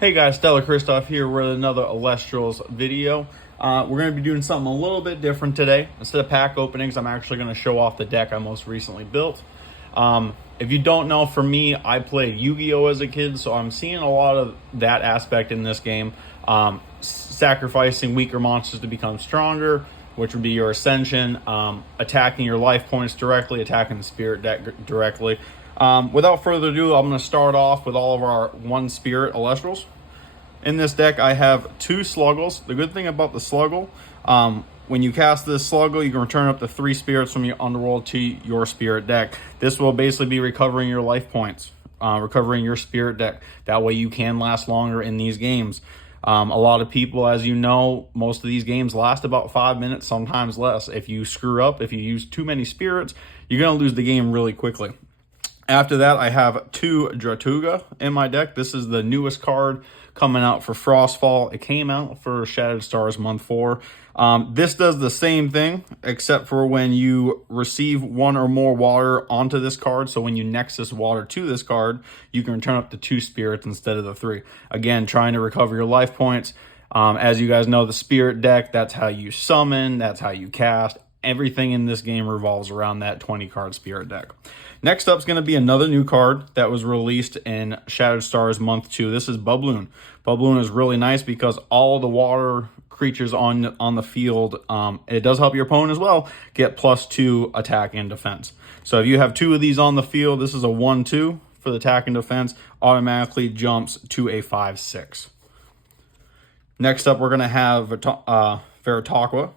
Hey guys, Stella Christoph here with another Elestrals video. We're going to be doing something a little bit different today. Instead of pack openings, I'm actually going to show off the deck I most recently built. If you don't know, for me, I played Yu-Gi-Oh! As a kid, so I'm seeing a lot of that aspect in this game. Sacrificing weaker monsters to become stronger, which would be your Ascension, attacking your life points directly, attacking the Spirit deck directly. Without further ado, I'm going to start off with all of our one Spirit Elestrals. In this deck, I have two Sluggles. The good thing about the Sluggle, when you cast this Sluggle, you can return up to 3 spirits from your Underworld to your Spirit deck. This will basically be recovering your life points, recovering your Spirit deck. That way you can last longer in these games. A lot of people, as you know, most of these games last about 5 minutes, sometimes less. If you screw up, if you use too many spirits, you're going to lose the game really quickly. After that, I have 2 Dratuga in my deck. This is the newest card coming out for Frostfall. It came out for Shattered Stars Month 4. This does the same thing, except for when you receive 1 or more water onto this card. So when you Nexus water to this card, you can return up to 2 spirits instead of the 3. Again, trying to recover your life points. As you guys know, the Spirit deck, that's how you summon, that's how you cast. Everything in this game revolves around that 20-card Spirit deck. Next up is going to be another new card that was released in Shattered Stars Month 2. This is Bubloon. Bubloon is really nice because all the water creatures on the field, it does help your opponent as well, get +2 attack and defense. So if you have 2 of these on the field, this is a 1-2 for the attack and defense, automatically jumps to a 5-6. Next up, we're going to have Veritaqua.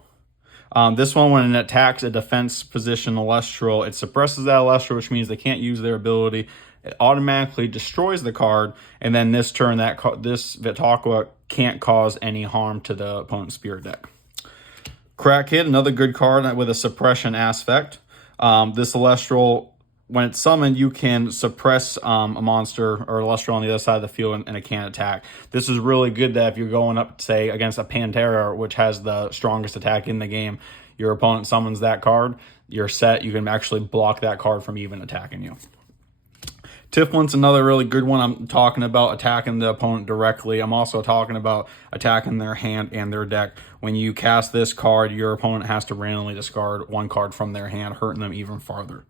This one, when it attacks a defense position Elestral, it suppresses that Elestral, which means they can't use their ability. It automatically destroys the card, and then this turn, this Veritaqua can't cause any harm to the opponent's Spirit deck. Crackhead, another good card with a suppression aspect. This Elestral, when it's summoned, you can suppress a monster or Elestral on the other side of the field and it can't attack. This is really good that if you're going up, say, against a Pantera, which has the strongest attack in the game, your opponent summons that card, you're set. You can actually block that card from even attacking you. Tiflin's another really good one. I'm talking about attacking the opponent directly. I'm also talking about attacking their hand and their deck. When you cast this card, your opponent has to randomly discard 1 card from their hand, hurting them even further.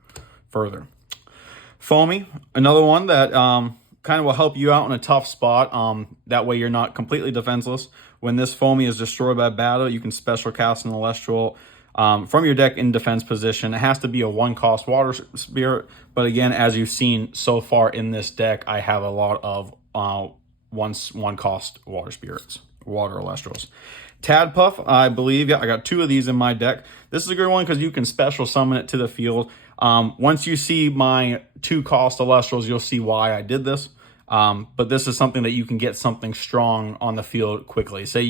Foamy, another one that kind of will help you out in a tough spot. That way you're not completely defenseless. When this Foamy is destroyed by battle, you can special cast an Elestral from your deck in defense position. It has to be a 1-cost water spirit, but again, as you've seen so far in this deck, I have a lot of 1-cost water spirits, water Elestrals. Tadpuff, I believe, yeah, I got 2 of these in my deck. This is a good one because you can special summon it to the field. Once you see my 2-cost Elestrals, you'll see why I did this. But this is something that you can get something strong on the field quickly. Say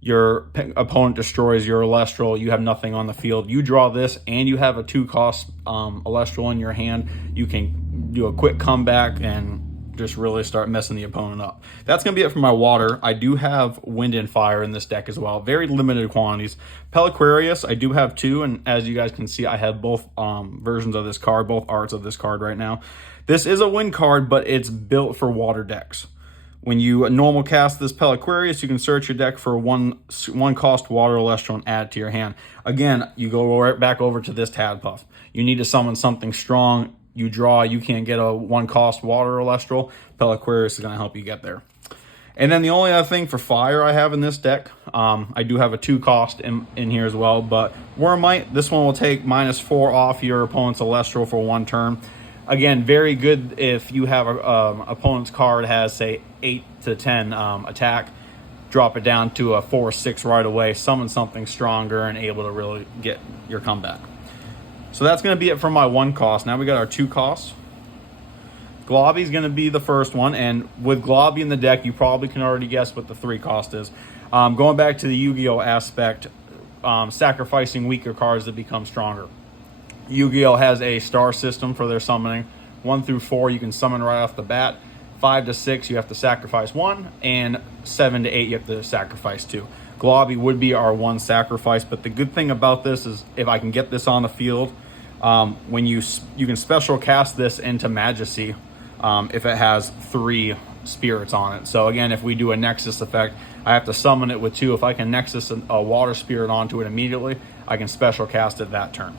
your opponent destroys your Elestral, you have nothing on the field. You draw this and you have a 2-cost Elestral in your hand. You can do a quick comeback and just really start messing the opponent up. That's going to be it for my water. I do have wind and fire in this deck as well. Very limited quantities. Peliquarius, I do have 2, and as you guys can see, I have both versions of this card, both arts of this card right now. This is a wind card, but it's built for water decks. When you normal cast this Peliquarius, you can search your deck for 1-cost water Elestral and add it to your hand. Again, you go right back over to this Tadpuff. You need to summon something strong. You draw, you can't get a 1-cost water Elestral. Peliquarius is going to help you get there. And then the only other thing for fire I have in this deck, I do have a 2-cost in here as well, but Wormite, this one will take -4 off your opponent's Elestral for 1 turn. Again, very good if you have a opponent's card has, say, 8 to 10 attack. Drop it down to a 4-6 right away, summon something stronger, and able to really get your comeback. So that's going to be it for my 1-cost. Now we got our 2 costs. Globby is going to be the first one, and with Globby in the deck, you probably can already guess what the 3-cost is. Going back to the Yu-Gi-Oh aspect, sacrificing weaker cards that become stronger. Yu-Gi-Oh has a star system for their summoning. 1 through 4 you can summon right off the bat. 5 to 6 you have to sacrifice 1, and 7 to 8 you have to sacrifice 2. Globby would be our 1 sacrifice, but the good thing about this is if I can get this on the field, when you can special cast this into Majesty if it has 3 spirits on it. So again, if we do a Nexus effect, I have to summon it with 2. If I can Nexus a water spirit onto it immediately, I can special cast it that turn.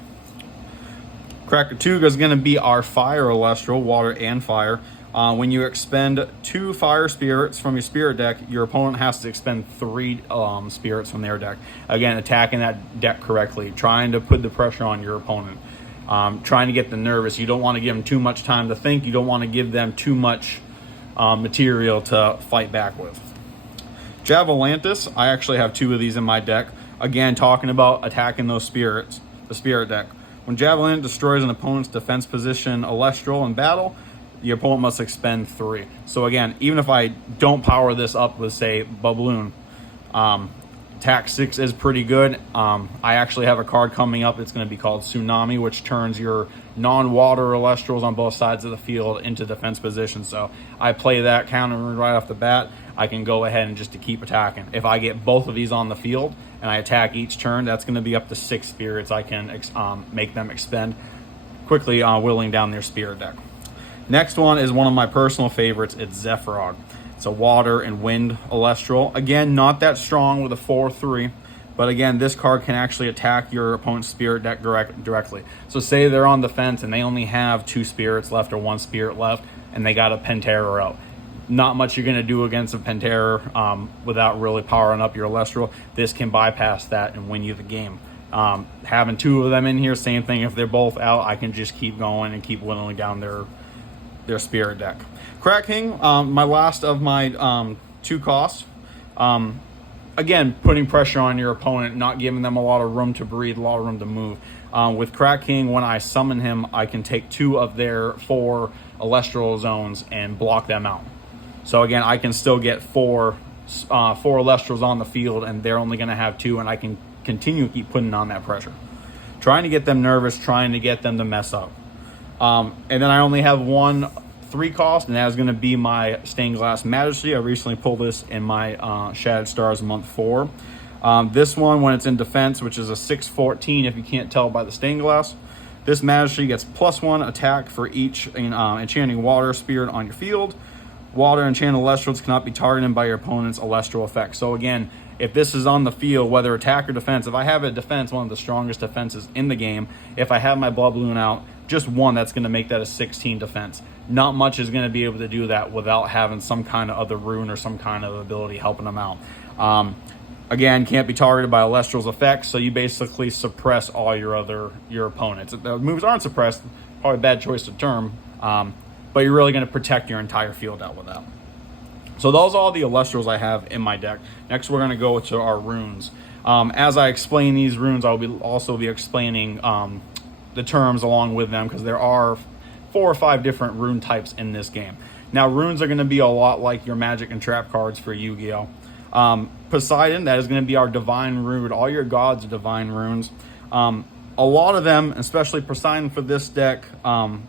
Krakatuga is going to be our fire Elestral, water and fire. When you expend 2 fire spirits from your spirit deck, your opponent has to expend 3 spirits from their deck. Again, attacking that deck correctly, trying to put the pressure on your opponent, trying to get them nervous. You don't want to give them too much time to think. You don't want to give them too much material to fight back with. Javalantis, I actually have 2 of these in my deck. Again, talking about attacking those spirits, the spirit deck. When Javalantis destroys an opponent's defense position Elestral in battle, the opponent must expend 3. So again, even if I don't power this up with, say, Bubbloon, attack 6 is pretty good. I actually have a card coming up. It's going to be called Tsunami, which turns your non-water Elestrals on both sides of the field into defense position. So I play that counter right off the bat. I can go ahead and just to keep attacking. If I get both of these on the field and I attack each turn, that's going to be up to 6 spirits I can make them expend, quickly whittling down their spirit deck. Next one is one of my personal favorites. It's Zephyrog. It's a water and wind Elestral. Again, not that strong with a 4/3, but again, this card can actually attack your opponent's spirit deck directly. So say they're on the fence and they only have 2 spirits left or 1 spirit left, and they got a Penterror out. Not much you're going to do against a Penterror without really powering up your Elestral. This can bypass that and win you the game. Having 2 of them in here, same thing. If they're both out, I can just keep going and keep whittling down their spirit deck. Crack King, my last of my 2 costs. Again, putting pressure on your opponent, not giving them a lot of room to breathe, a lot of room to move. With Crack King, when I summon him, I can take 2 of their 4 Elestral zones and block them out. So again, I can still get 4 Elestrals on the field, and they're only going to have 2, and I can continue to keep putting on that pressure. Trying to get them nervous, trying to get them to mess up. And then I only have 1 3 cost, and that is going to be my Stained Glass Majesty. I recently pulled this in my Shattered Stars month 4. This one, when it's in defense, which is a 6/14 if you can't tell by the Stained Glass, this Majesty gets +1 attack for each enchanting water spirit on your field. Water enchanted Elestrals cannot be targeted by your opponent's Elestral effect. So again, if this is on the field, whether attack or defense, if I have a defense, one of the strongest defenses in the game, if I have my Blood Balloon out, just 1, that's going to make that a 16 defense. Not much is going to be able to do that without having some kind of other rune or some kind of ability helping them out. Again, can't be targeted by Elestral's effects, so you basically suppress all your opponents. If the moves aren't suppressed, probably a bad choice of term, but you're really going to protect your entire field out with that. So those are all the Elestrals I have in my deck. Next, we're going to go to our runes. As I explain these runes, I'll also be explaining the terms along with them, because there are 4 or 5 different rune types in this game. Now, runes are going to be a lot like your Magic and Trap cards for Yu-Gi-Oh! Poseidon, that is going to be our divine rune. All your gods are divine runes. A lot of them, especially Poseidon for this deck,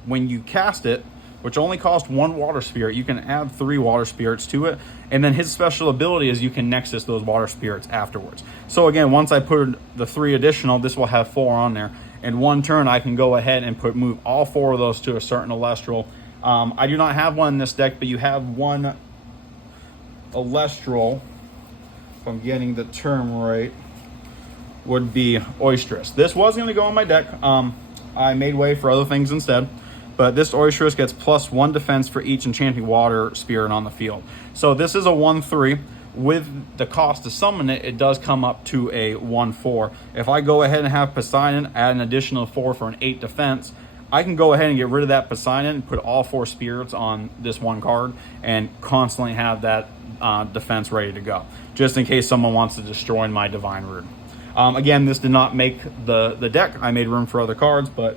when you cast it, which only costs 1 water spirit, you can add 3 water spirits to it, and then his special ability is you can Nexus those water spirits afterwards. So again, once I put the 3 additional, this will have 4 on there. In 1 turn, I can go ahead and move all 4 of those to a certain Elestral. I do not have one in this deck, but you have 1 Elestral, if I'm getting the term right, would be Oysteress. This was going to go in my deck. I made way for other things instead. But this Oysteress gets +1 defense for each enchanting water spirit on the field. So this is a 1/3. With the cost to summon it, it does come up to a 1/4. If I go ahead and have Poseidon, add an additional 4 for an 8 defense, I can go ahead and get rid of that Poseidon and put all 4 spirits on this 1 card and constantly have that defense ready to go, just in case someone wants to destroy my Divine Rune. Again, this did not make the deck. I made room for other cards, but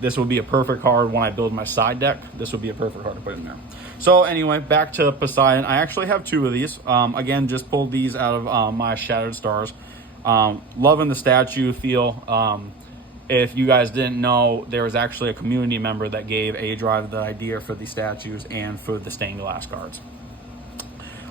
this would be a perfect card when I build my side deck. This would be a perfect card to put in there. So anyway, back to Poseidon. I actually have 2 of these. Again, just pulled these out of my Shattered Stars. Loving the statue feel. If you guys didn't know, there was actually a community member that gave A-Drive the idea for the statues and for the stained glass cards.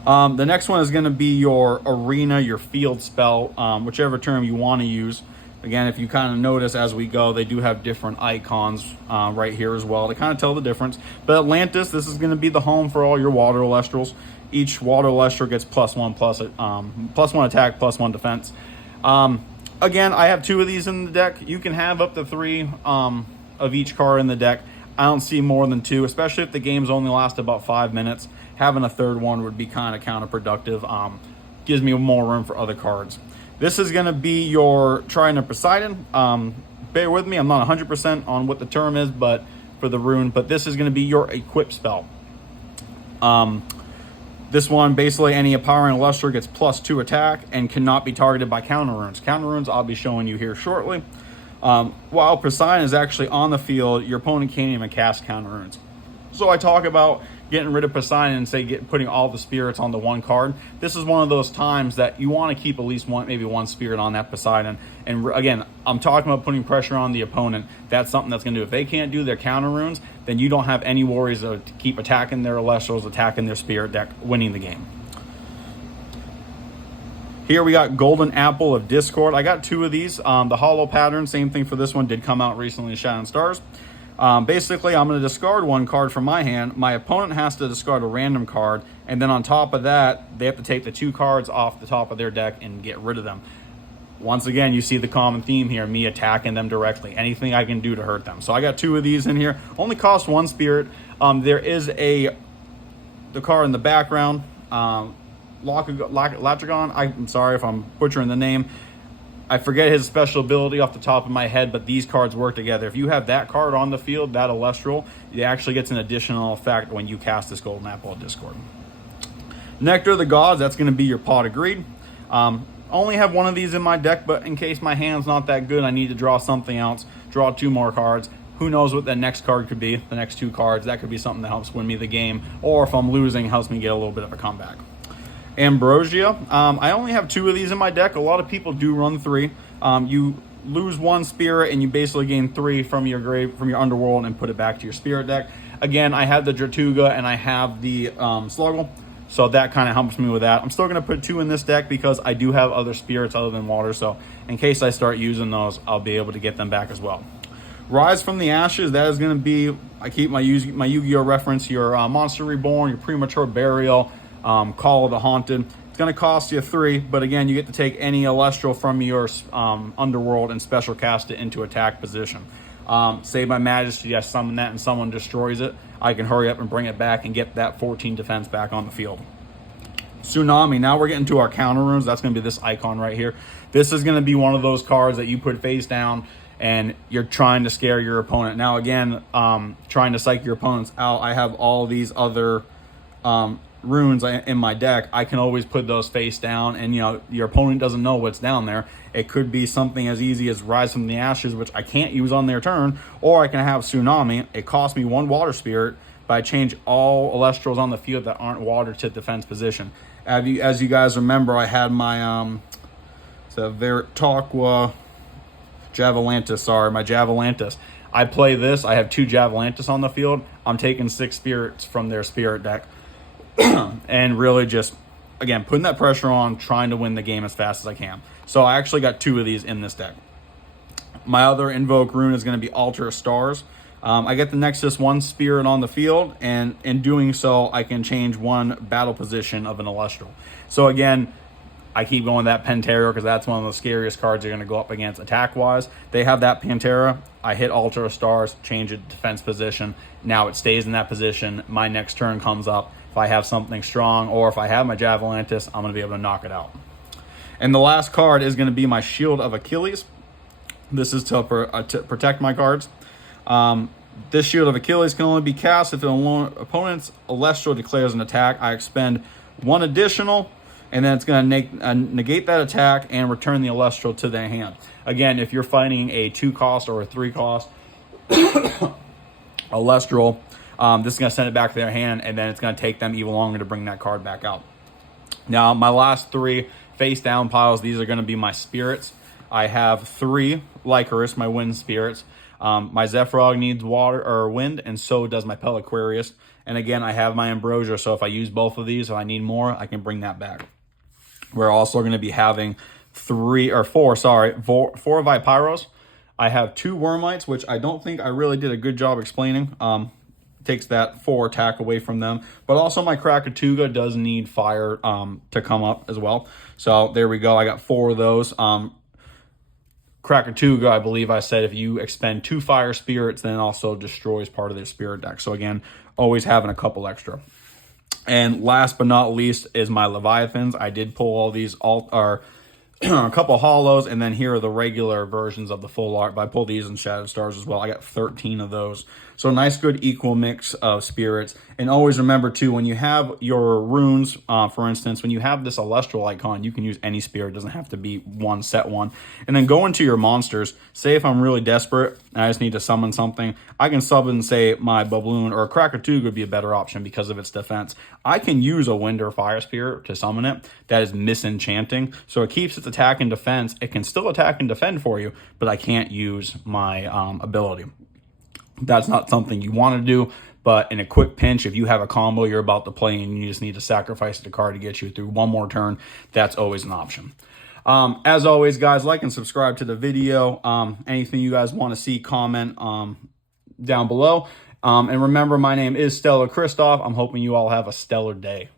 The next one is going to be your arena, your field spell, whichever term you want to use. Again, if you kind of notice as we go, they do have different icons right here as well to kind of tell the difference. But Atlantis, this is going to be the home for all your water Elestrals. Each water Elestral gets +1 +1 attack, +1 defense. Again, I have 2 of these in the deck. You can have up to 3 of each card in the deck. I don't see more than 2, especially if the games only last about 5 minutes. Having a third one would be kind of counterproductive. Gives me more room for other cards. This is going to be your Trident of Poseidon. Bear with me, I'm not 100% on what the term is, but for the rune. But this is going to be your equip spell. This one, basically, any empowering Elestral gets +2 attack and cannot be targeted by counter runes. Counter runes I'll be showing you here shortly. While Poseidon is actually on the field, your opponent can't even cast counter runes. So I talk about getting rid of Poseidon and say putting all the spirits on the one card. This is one of those times that you want to keep at least maybe one spirit on that Poseidon. And again, I'm talking about putting pressure on the opponent. That's something that's going to do. If they can't do their counter runes, then you don't have any worries to keep attacking their Elestrals, attacking their spirit deck, winning the game. Here we got Golden Apple of Discord. I got 2 of these. The hollow pattern, same thing for this one, did come out recently in Shadow and Stars. Basically, I'm going to discard 1 card from my hand. My opponent has to discard a random card, and then on top of that, they have to take the 2 cards off the top of their deck and get rid of them. Once again, you see the common theme here, me attacking them directly. Anything I can do to hurt them. So I got 2 of these in here. Only cost 1 spirit. There is the card in the background, Latragon. I'm sorry if I'm butchering the name. I forget his special ability off the top of my head, but these cards work together. If you have that card on the field, that Elestral, it actually gets an additional effect when you cast this Golden Apple of Discord. Nectar of the Gods, that's going to be your Pot of Greed. Only have 1 of these in my deck, but in case my hand's not that good, I need to draw something else, draw 2 more cards. Who knows what the next card could be, the next 2 cards. That could be something that helps win me the game, or if I'm losing, helps me get a little bit of a comeback. Ambrosia. I only have 2 of these in my deck. A lot of people do run 3. You lose 1 spirit and you basically gain 3 from your underworld and put it back to your spirit deck. Again, I have the Dratuga and I have the Sluggle, so that kind of helps me with that. I'm still going to put 2 in this deck because I do have other spirits other than water, so in case I start using those, I'll be able to get them back as well. Rise from the Ashes, that is going to be, I keep my Yu-Gi-Oh reference, your Monster Reborn, your Premature Burial, Call of the Haunted. It's going to cost you 3, but again, you get to take any Elestral from your underworld and special cast it into attack position. Say by Majesty, I summon that and someone destroys it, I can hurry up and bring it back and get that 14 defense back on the field. Tsunami, now we're getting to our counter runes. That's going to be this icon right here. This is going to be one of those cards that you put face down and you're trying to scare your opponent. Now again, trying to psych your opponents out. I have all these other runes in my deck. I can always put those face down, and your opponent doesn't know what's down there. It could be something as easy as Rise from the Ashes, which I can't use on their turn, or I can have Tsunami. It costs me 1 water spirit, but I change all Elestrals on the field that aren't water to defense position. As you guys remember, I had my Veritaqua Javalantis, my Javalantis. I play this, I have 2 Javalantis on the field. I'm taking 6 spirits from their spirit deck and really just, again, putting that pressure on, trying to win the game as fast as I can. So I actually got 2 of these in this deck. My other Invoke rune is going to be Altar of Stars. I get the Nexus 1 spirit on the field, and in doing so, I can change 1 battle position of an Elestral. So again, I keep going with that Pantera because that's one of the scariest cards you're going to go up against attack-wise. They have that Pantera. I hit Altar of Stars, change it defense position. Now it stays in that position. My next turn comes up. If I have something strong, or if I have my Javalantis, I'm going to be able to knock it out. And the last card is going to be my Shield of Achilles. This is to protect my cards. This Shield of Achilles can only be cast if an opponent's Elestral declares an attack. I expend 1 additional, and then it's going to negate that attack and return the Elestral to their hand. Again, if you're fighting a 2 cost or a 3 cost Elestral, this is going to send it back to their hand, and then it's going to take them even longer to bring that card back out. Now, my last 3 face down piles, these are going to be my spirits. I have 3 Lycoris, my wind spirits. My Zephyrog needs water or wind, and so does my Peliquarius. And again, I have my Ambrosia, so if I use both of these, if I need more, I can bring that back. We're also going to be having four Vipyros. I have 2 Wormites, which I don't think I really did a good job explaining. Takes that 4 attack away from them. But also my Krakatuga does need fire to come up as well. So there we go. I got 4 of those. Krakatuga, I believe I said if you expend 2 fire spirits, then it also destroys part of their spirit deck. So again, always having a couple extra. And last but not least is my Leviathans. I did pull all these a couple hollows, and then here are the regular versions of the full art. But I pulled these in Shadow Stars as well. I got 13 of those. So nice, good, equal mix of spirits. And always remember, too, when you have your runes, for instance, when you have this Elestral icon, you can use any spirit. It doesn't have to be one set one. And then go into your monsters. Say if I'm really desperate and I just need to summon something, I can summon, say, my Babloon, or a Krakatuga would be a better option because of its defense. I can use a Wind or Fire Spirit to summon it. That is misenchanting. So it keeps its attack and defense. It can still attack and defend for you, but I can't use my ability. That's not something you want to do, but in a quick pinch, if you have a combo you're about to play and you just need to sacrifice the card to get you through one more turn, that's always an option. As always, guys, like and subscribe to the video. Anything you guys want to see, comment down below. And remember, my name is Stellar Christoph. I'm hoping you all have a stellar day.